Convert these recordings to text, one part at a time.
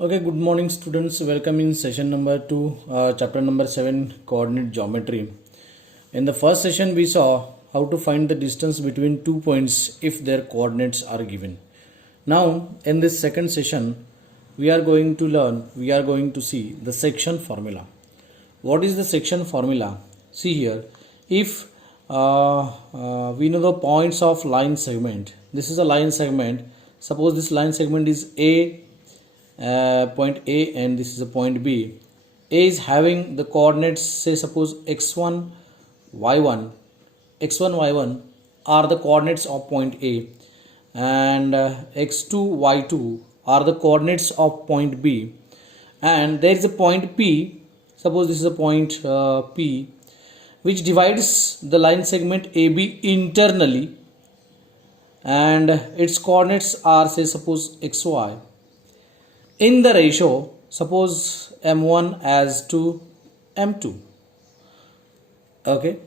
Okay, good morning students. Welcome in session number 2, chapter number 7, coordinate geometry. In the first session we saw how to find the distance between two points if their coordinates are given. Now in this second session we are going to see the section formula. What is the section formula? See here, if we know the points of line segment, this is a line segment. Suppose this line segment is point A and this is a point B. A is having the coordinates, say suppose x1 y1. x1 y1 are the coordinates of point A, and x2 y2 are the coordinates of point B, and there is a point P. Suppose this is a point P which divides the line segment AB internally, and its coordinates are, say suppose xy, in the ratio suppose m1 as to m2. Okay,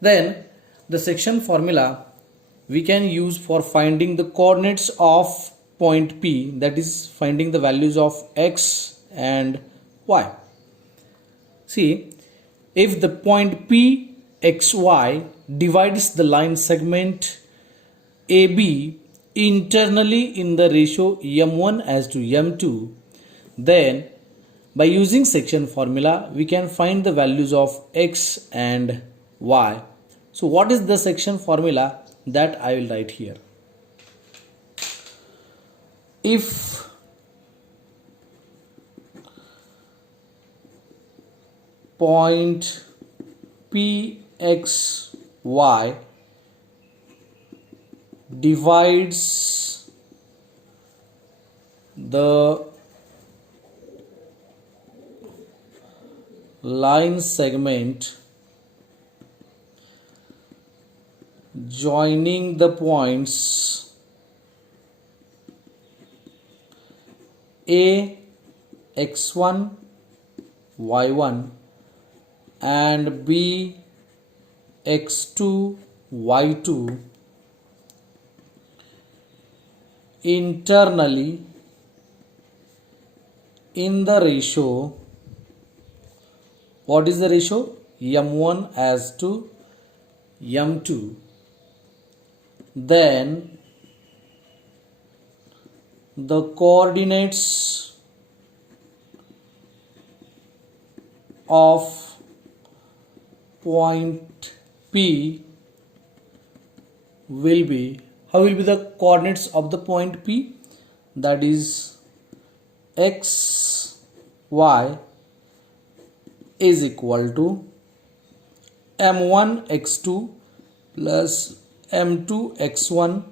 then the section formula we can use for finding the coordinates of point P, that is finding the values of x and y. See, if the point P xy divides the line segment AB internally in the ratio m1 as to m2, then by using section formula we can find the values of x and y. So what is the section formula? That I will write here. If point PXY divides the line segment joining the points A x1 y1 and B x2 y2 internally in the ratio, what is the ratio? m1 as to m2, then the coordinates of point P will be, how will be the coordinates of the point P? That is x y is equal to m1 x2 plus m2 x1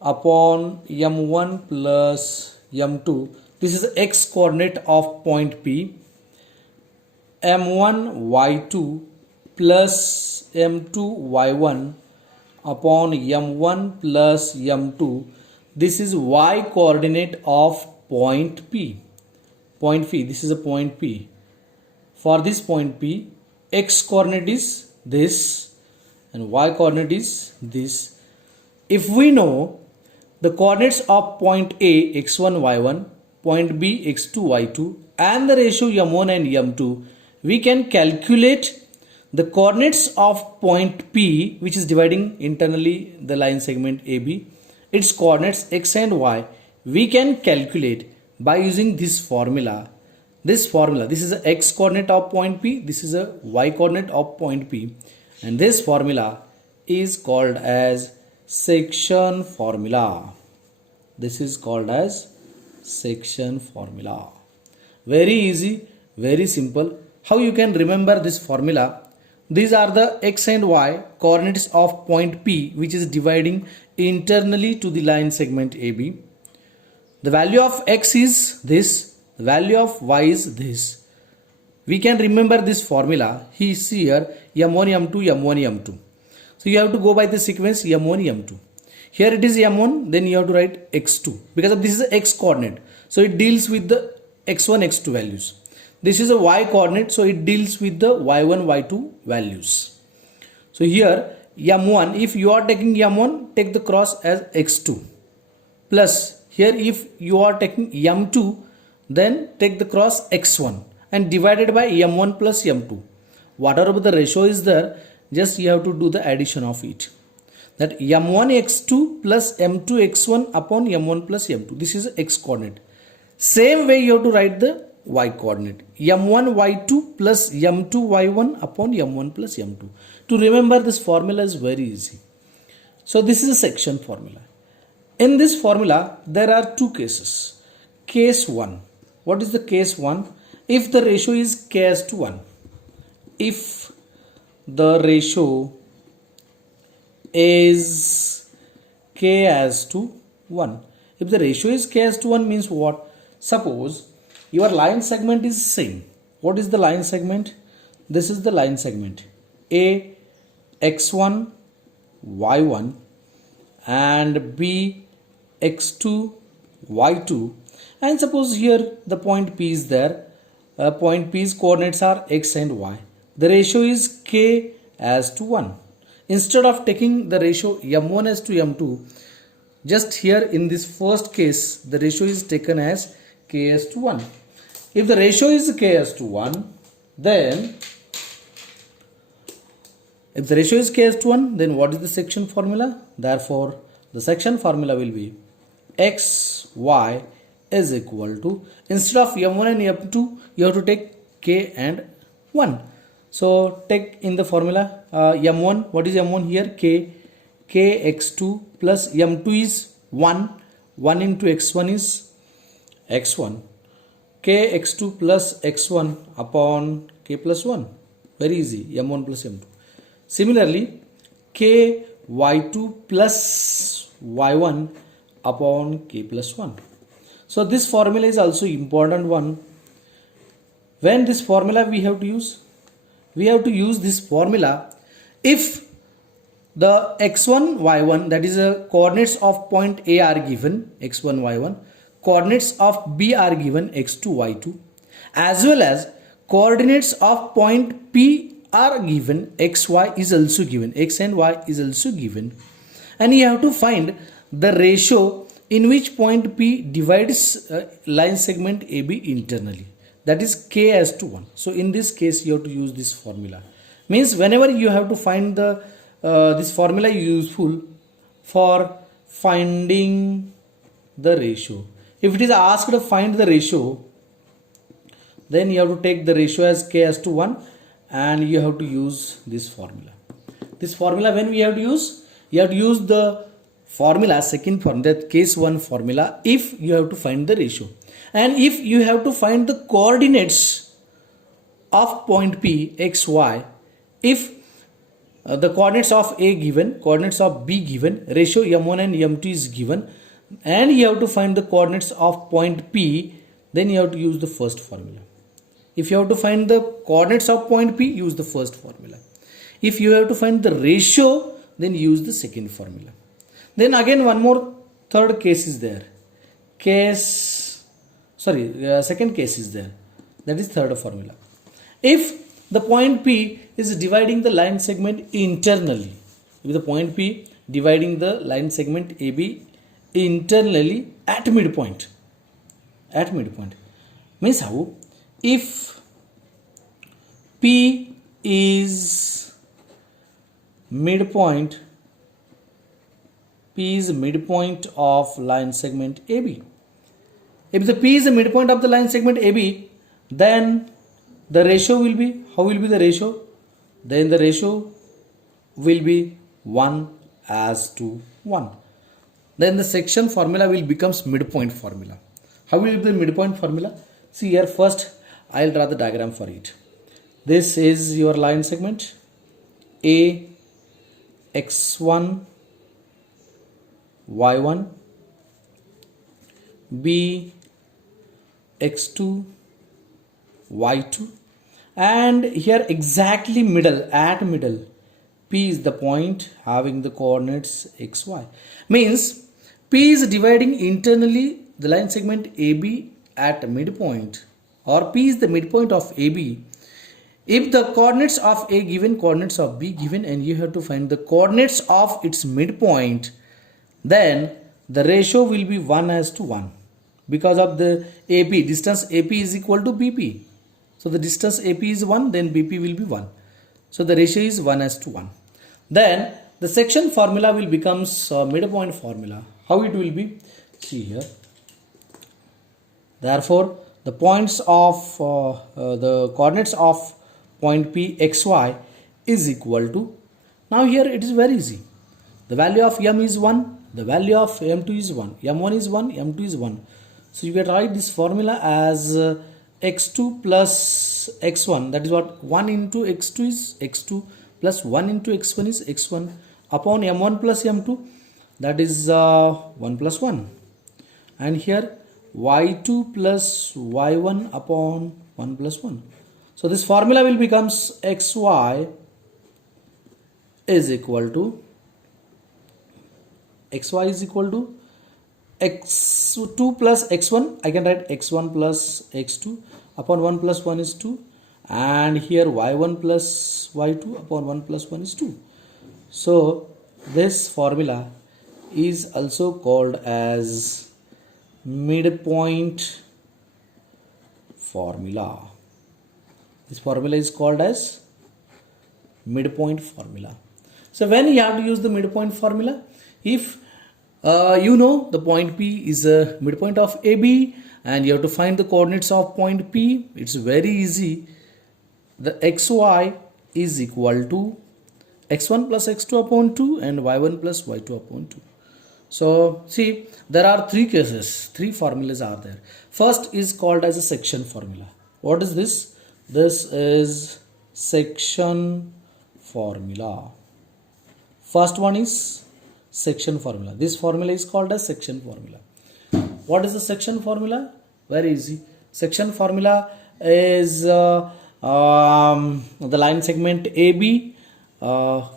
upon m1 plus m2. This is the x coordinate of point P. m1 y2 plus m2 y1 upon m1 plus m2. This is y coordinate of point P. Point P, this is a point P. For this point P, x coordinate is this and y coordinate is this. If we know the coordinates of point A x1 y1, point B x2 y2 and the ratio m1 and m2, we can calculate the coordinates of point P, which is dividing internally the line segment AB. Its coordinates x and y we can calculate by using this formula. This is the x coordinate of point P, this is a y coordinate of point P, and this formula is called as section formula. This is called as section formula. Very easy, very simple. How you can remember this formula? These are the x and y coordinates of point P, which is dividing internally to the line segment AB. The value of x is this, the value of y is this. We can remember this formula. He is here m1 m2 m1 m2. So you have to go by the sequence m1 m2. Here it is m1, then you have to write x2 because this is the x coordinate. So it deals with the x1 x2 values. This is a y coordinate, so it deals with the y1 y2 values. So here m1, if you are taking m1, take the cross as x2, plus here if you are taking m2, then take the cross x1 and divided by m1 plus m2. Whatever the ratio is there, just you have to do the addition of it. That m1 x2 plus m2 x1 upon m1 plus m2. This is x coordinate. Same way you have to write the y coordinate. m1 y2 plus m2 y1 upon m1 plus m2. To remember this formula is very easy. So this is a section formula. In this formula, there are two cases. Case 1. What is the case 1? If the ratio is k as to 1. If the ratio is k as to 1. If the ratio is k as to 1 means what? Suppose your line segment is same. What is the line segment? This is the line segment. A x1 y1 and b x2 y2, and suppose here the point P is there. Point P's coordinates are x and y. The ratio is k as to 1. Instead of taking the ratio m1 as to m2, just here in this first case the ratio is taken as k as to 1. If the ratio is k as to 1, then if the ratio is k as to 1, then what is the section formula? Therefore, the section formula will be x, y is equal to, instead of m1 and m2, you have to take k and 1. So, take in the formula m1, what is m1 here? K x2 plus m2 is 1. 1 into x1 is x1. K x2 plus x1 upon k plus 1. Very easy, m1 plus m2. Similarly, k y2 plus y1 upon k plus 1. So this formula is also important one. When this formula we have to use? We have to use this formula if the x1 y1, that is the coordinates of point A are given x1 y1, coordinates of B are given x2 y2, as well as coordinates of point P are given, xy is also given, x and y is also given, and you have to find the ratio in which point P divides line segment AB internally, that is k as to 1. So in this case you have to use this formula. Means whenever you have to find the this formula is useful for finding the ratio. If it is asked to find the ratio, then you have to take the ratio as k as to 1 and you have to use this formula. This formula when we have to use? You have to use the formula, second form, that case 1 formula, if you have to find the ratio. And if you have to find the coordinates of point P, x, y, if the coordinates of A given, coordinates of B given, ratio m1 and m2 is given, and you have to find the coordinates of point P, then you have to use the first formula. If you have to find the coordinates of point P, use the first formula. If you have to find the ratio, then use the second formula. Then again one more third case is there. Second case is there. That is third formula. If the point P is dividing the line segment internally, if the point P dividing the line segment AB internally at midpoint, means how? If P is midpoint of line segment AB. If the P is the midpoint of the line segment AB, then the ratio will be, how will be the ratio? Then the ratio will be 1 as to 1. Then the section formula will becomes midpoint formula. How will be the midpoint formula? See here, first I will draw the diagram for it. This is your line segment A x1 y1, B x2 y2, and here exactly middle, at middle, P is the point having the coordinates xy. Means P is dividing internally the line segment AB at midpoint, or P is the midpoint of AB. If the coordinates of A given, coordinates of B given, and you have to find the coordinates of its midpoint, then the ratio will be 1 as to 1, because of the AP, distance AP is equal to BP. So the distance AP is 1, then BP will be 1. So the ratio is 1:1. Then the section formula will becomes midpoint formula. How it will be? See here. Therefore, the points of the coordinates of point P xy is equal to, now here it is very easy. The value of m is 1, the value of m2 is 1, m1 is 1, m2 is 1. So you can write this formula as x2 plus x1, that is what 1 into x2 is x2 plus 1 into x1 is x1 upon m1 plus m2, that is 1 plus 1. And here y2 plus y1 upon 1 plus 1. So this formula will becomes xy is equal to x2 plus x1. I can write x1 plus x2 upon 1 plus 1 is 2, and here y1 plus y2 upon 1 plus 1 is 2. So this formula is also called as midpoint formula. This formula is called as midpoint formula. So when you have to use the midpoint formula, if you know the point P is a midpoint of AB and you have to find the coordinates of point P, it's very easy. The xy is equal to x1 plus x2 upon 2 and y1 plus y2 upon 2. So see, there are three cases, three formulas are there. First is called as a section formula. What is this? This is section formula. First one is section formula. This formula is called as section formula. What is the section formula? Very easy. Section formula is the line segment AB.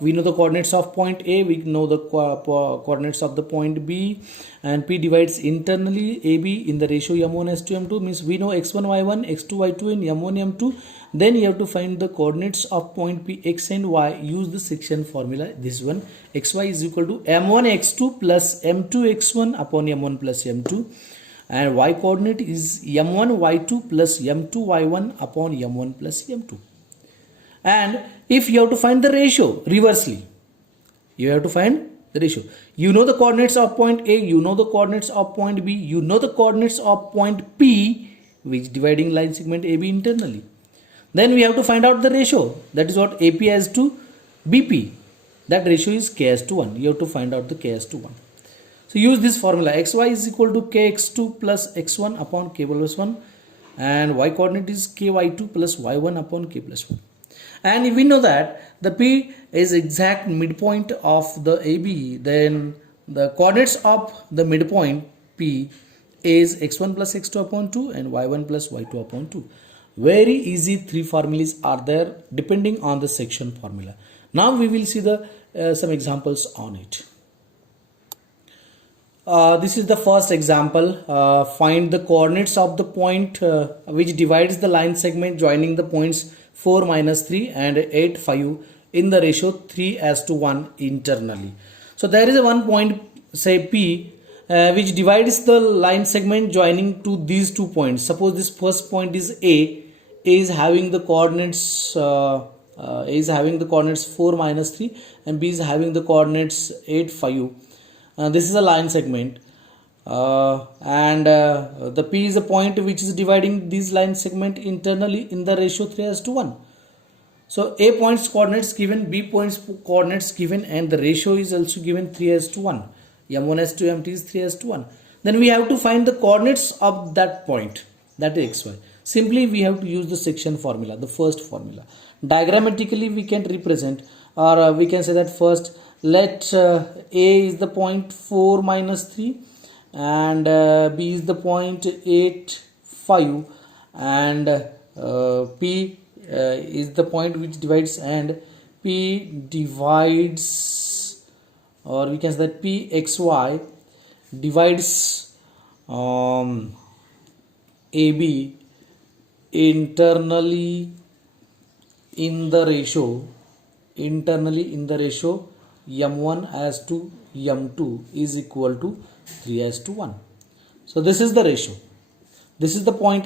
We know the coordinates of point A, we know the coordinates of the point B, and P divides internally AB in the ratio m1:m2, means we know x1 y1, x2 y2 and m1 m2. Then you have to find the coordinates of point P x and y. Use the section formula, this one. Xy is equal to m1 x2 plus m2 x1 upon m1 plus m2, and y coordinate is m1 y2 plus m2 y1 upon m1 plus m2. And if you have to find the ratio reversely, you have to find the ratio. You know the coordinates of point A, you know the coordinates of point B, you know the coordinates of point P, which dividing line segment AB internally. Then we have to find out the ratio. That is what AP has to BP. That ratio is K:1. You have to find out the K:1. So use this formula. XY is equal to KX2 plus X1 upon K plus 1. And Y coordinate is KY2 plus Y1 upon K plus 1. And we know that the P is exact midpoint of the AB, then the coordinates of the midpoint P is x1 plus x2 upon 2 and y1 plus y2 upon 2. Very easy, three formulas are there depending on the section formula. Now we will see the some examples on it. This is the first example. Find the coordinates of the point which divides the line segment joining the points 4, -3 and 8, 5 in the ratio 3:1 internally. So there is a one point, say P, which divides the line segment joining to these 2 points. Suppose this first point is A is having the coordinates 4, -3 and B is having the coordinates 8, 5. This is a line segment, the P is a point which is dividing these line segment internally in the ratio 3:1. So A points coordinates given, B points coordinates given, and the ratio is also given 3:1. M1:2 MT is 3:1. Then we have to find the coordinates of that point, that is xy. Simply we have to use the section formula, the first formula. Diagrammatically we can represent, or we can say that first let A is the point 4, -3 and B is the point 8, 5 and P is the point which divides, and P divides, or we can say that PXY divides AB internally in the ratio m1 as to m2 is equal to 3:1. So this is the ratio. This is the point